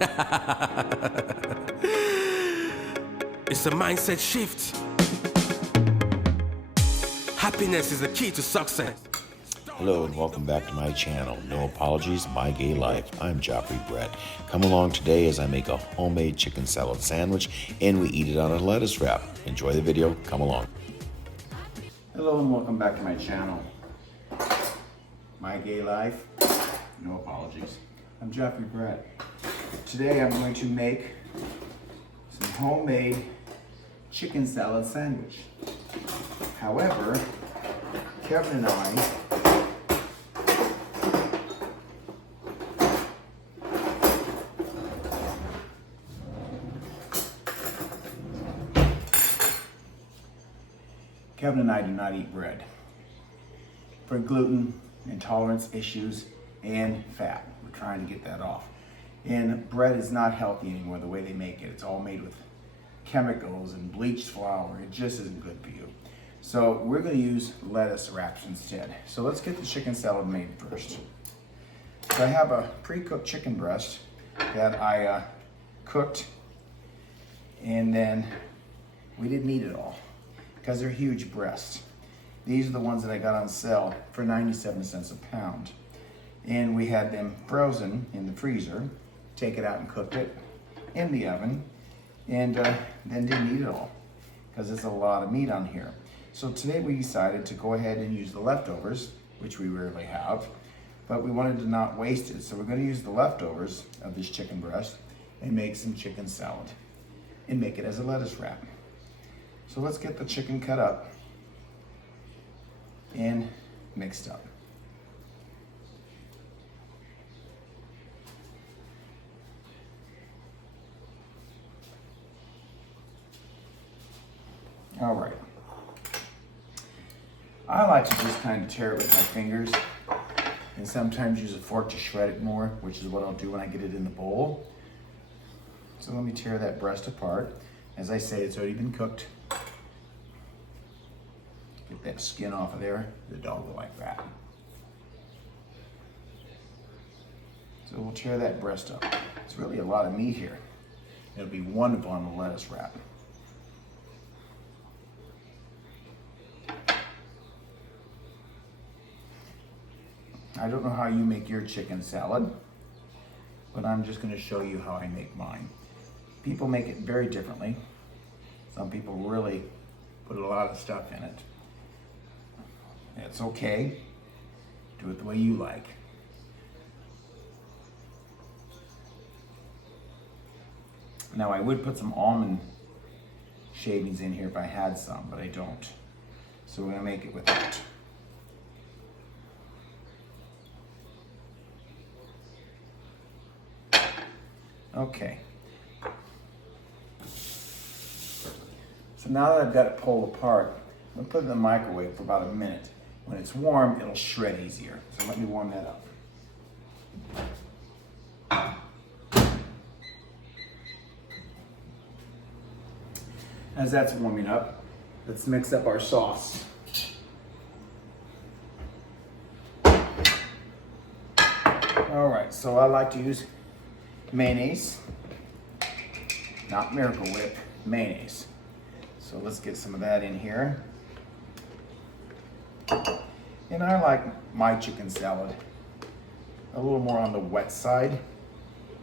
It's a mindset shift. Happiness is the key to success. Hello and welcome back to my channel, No Apologies, My Gay Life. I'm Joffrey Brett. Come along today as I make a homemade chicken salad sandwich and we eat it on a lettuce wrap. Enjoy the video, come along. Hello and welcome back to my channel, My Gay Life, No Apologies. I'm Joffrey Brett. Today I'm going to make some homemade chicken salad sandwich. However, Kevin and I do not eat bread for gluten intolerance issues and fat. We're trying to get that off. And bread is not healthy anymore the way they make it. It's all made with chemicals and bleached flour. It just isn't good for you. So we're going to use lettuce wraps instead. So let's get the chicken salad made first. So I have a pre-cooked chicken breast that I cooked, and then we didn't eat it all because they're huge breasts. These are the ones that I got on sale for 97 cents a pound. And we had them frozen in the freezer, take it out and cooked it in the oven, and then didn't eat it all because there's a lot of meat on here. So today we decided to go ahead and use the leftovers, which we rarely have, but we wanted to not waste it. So we're going to use the leftovers of this chicken breast and make some chicken salad and make it as a lettuce wrap. So let's get the chicken cut up and mixed up. All right. I like to just kind of tear it with my fingers and sometimes use a fork to shred it more, which is what I'll do when I get it in the bowl. So let me tear that breast apart. As I say, it's already been cooked. Get that skin off of there. The dog will like that. So we'll tear that breast up. It's really a lot of meat here. It'll be wonderful on the lettuce wrap. I don't know how you make your chicken salad, but I'm just going to show you how I make mine. People make it very differently. Some people really put a lot of stuff in it. It's okay. Do it the way you like. Now I would put some almond shavings in here if I had some, but I don't. So we're going to make it without. Okay. So now that I've got it pulled apart, I'm going to put it in the microwave for about a minute. When it's warm, it'll shred easier. So let me warm that up. As that's warming up, let's mix up our sauce. All right, so I like to use mayonnaise, not Miracle Whip, mayonnaise. So let's get some of that in here. And I like my chicken salad a little more on the wet side,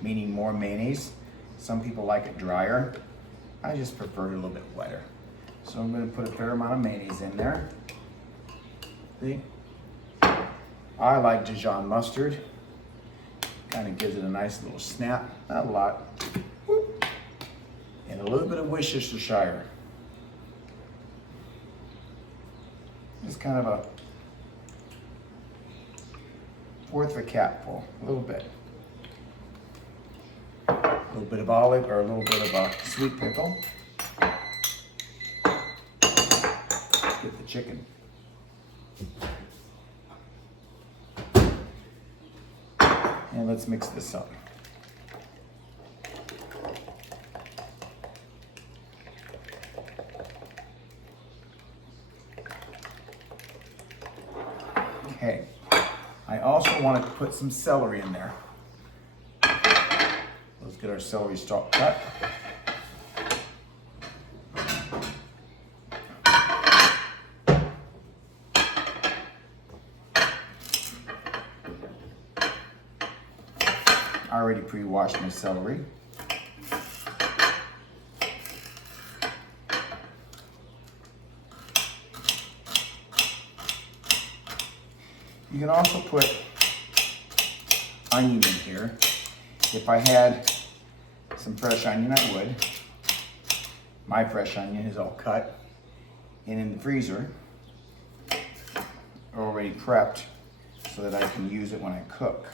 meaning more mayonnaise. Some people like it drier. I just prefer it a little bit wetter. So I'm going to put a fair amount of mayonnaise in there. See? I like Dijon mustard. Kind of gives it a nice little snap, not a lot. Whoop. And a little bit of Worcestershire. Just kind of a fourth of a capful, a little bit. A little bit of olive, or a little bit of a sweet pickle. Get the chicken. And let's mix this up. Okay. I also want to put some celery in there. Let's Get our celery stalk cut. I already pre-washed my celery. You can also put onion in here. If I had some fresh onion, I would. My fresh onion is all cut and in the freezer, already prepped so that I can use it when I cook.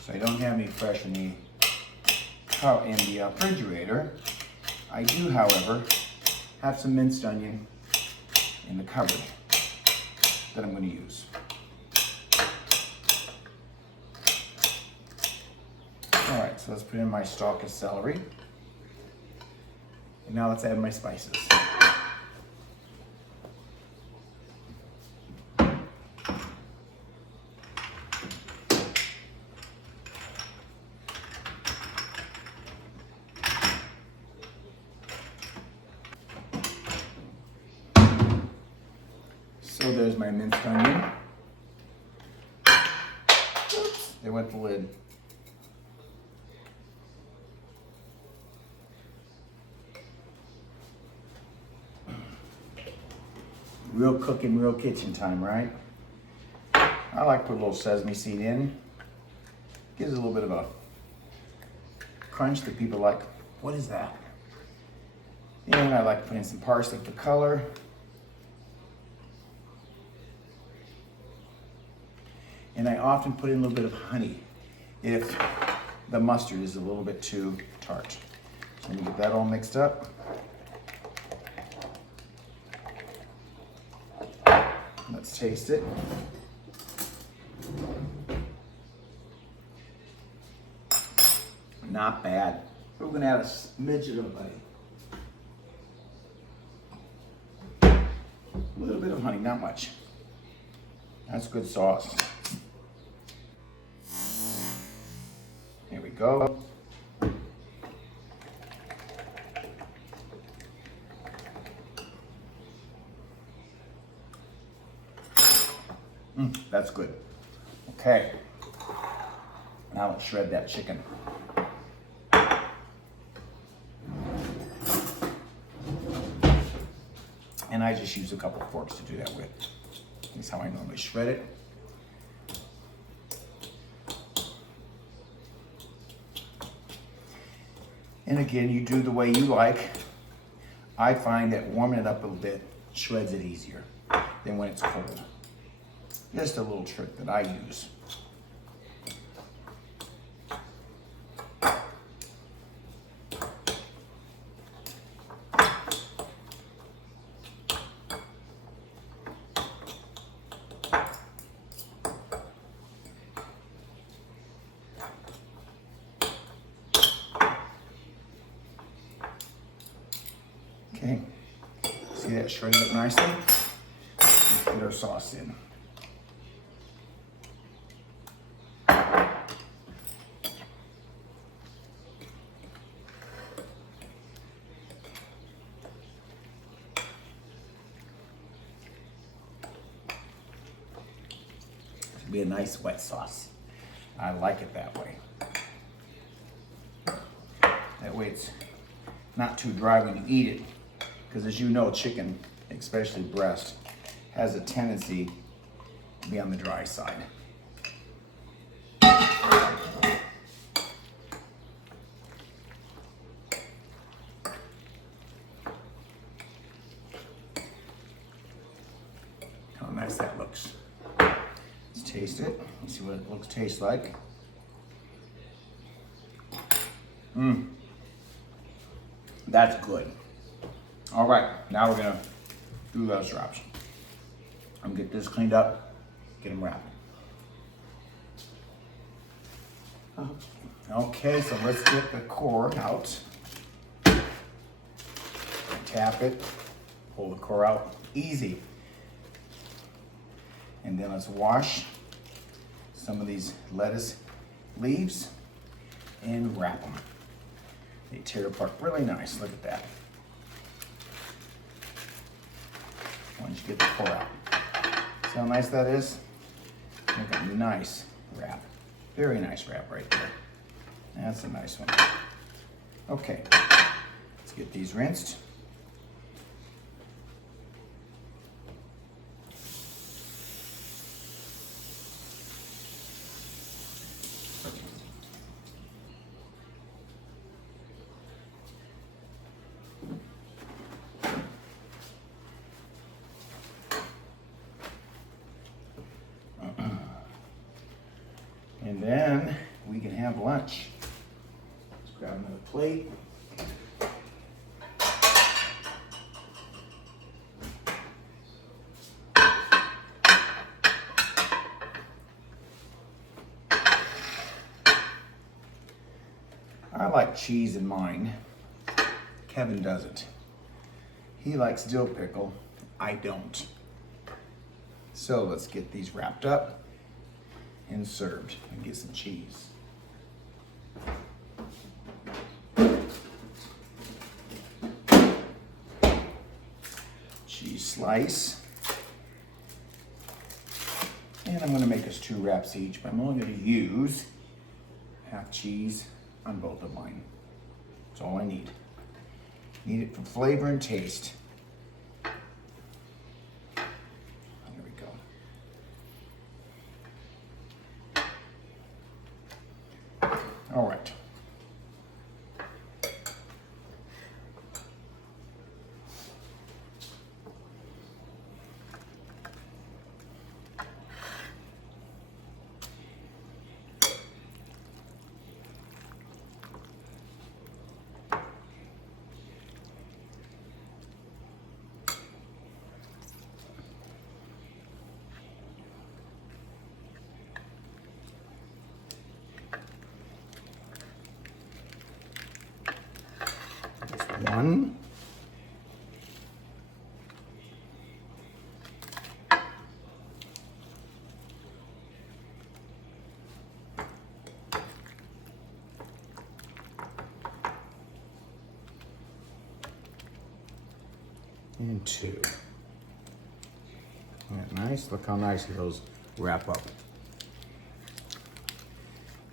So I don't have any fresh in the refrigerator. I do, however, have some minced onion in the cupboard that I'm going to use. All right, so let's put in my stalk of celery. And now let's add my spices. So there's my minced onion. Oops, there went the lid. Real cooking, real kitchen time, right? I like to put a little sesame seed in. Gives it a little bit of a crunch that people like. What is that? And I like to put in some parsley for color. And I often put in a little bit of honey if the mustard is a little bit too tart. So let me get that all mixed up. Let's taste it. Not bad. We're gonna add a smidget of honey. A little bit of honey, not much. That's good sauce. Here we go. That's good. Okay. Now let's shred that chicken. And I just use a couple forks to do that with. That's how I normally shred it. And again, you do the way you like. I find that warming it up a little bit shreds it easier than when it's cold. Just a little trick that I use. Okay, see that shredded up nicely? Let's get our sauce in. Be a nice wet sauce. I like it that way. That way it's not too dry when you eat it, because as you know, chicken, especially breast, has a tendency to be on the dry side. How nice that looks. Taste it. Let's see what it tastes like. That's good. All right, now we're gonna do those wraps. I'm gonna get this cleaned up, get them wrapped. Okay, so let's get the core out. Tap it, pull the core out, easy. And then let's wash some of these lettuce leaves and wrap them. They tear apart really nice. Look at that. Once you get the core out. See how nice that is? Look at a nice wrap. Very nice wrap right there. That's a nice one. Okay, let's get these rinsed. And then we can have lunch. Let's grab another plate. I like cheese in mine. Kevin doesn't. He likes dill pickle. I don't. So let's get these wrapped up and served and get some cheese. Cheese slice. And I'm gonna make us 2 wraps each, but I'm only gonna use half cheese on both of mine. That's all I need. Need it for flavor and taste. There we go. All right. One. And 2. Isn't that nice? Look how nice those wrap up.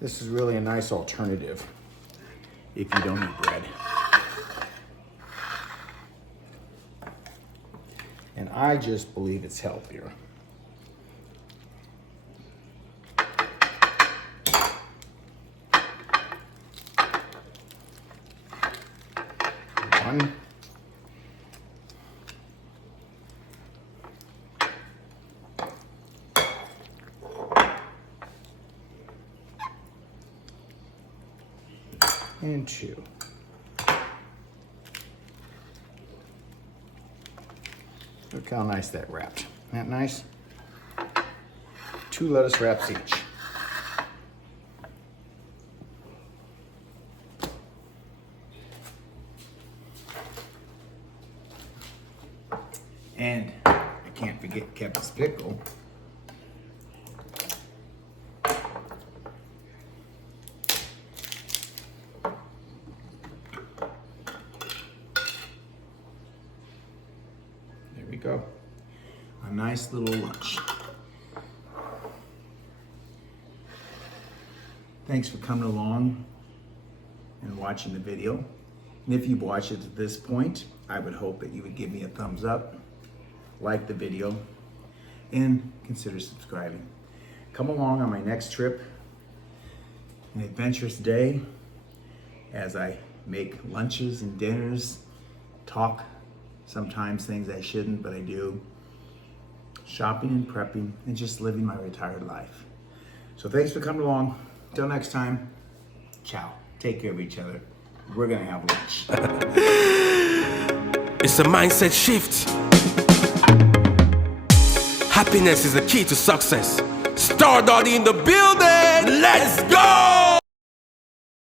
This is really a nice alternative if you don't eat bread. And I just believe it's healthier. One. And 2. Look how nice that wrapped. Isn't that nice? 2 lettuce wraps each. And I can't forget Kevin's pickle. There we go. A nice little lunch. Thanks for coming along and watching the video. And if you've watched it to this point, I would hope that you would give me a thumbs up, like the video, and consider subscribing. Come along on my next trip, an adventurous day, as I make lunches and dinners, talk sometimes things I shouldn't, but I do, shopping and prepping, and just living my retired life. So thanks for coming along. Till next time, ciao. Take care of each other. We're gonna have lunch. It's a mindset shift. Happiness is the key to success. Stardust in the building. Let's go!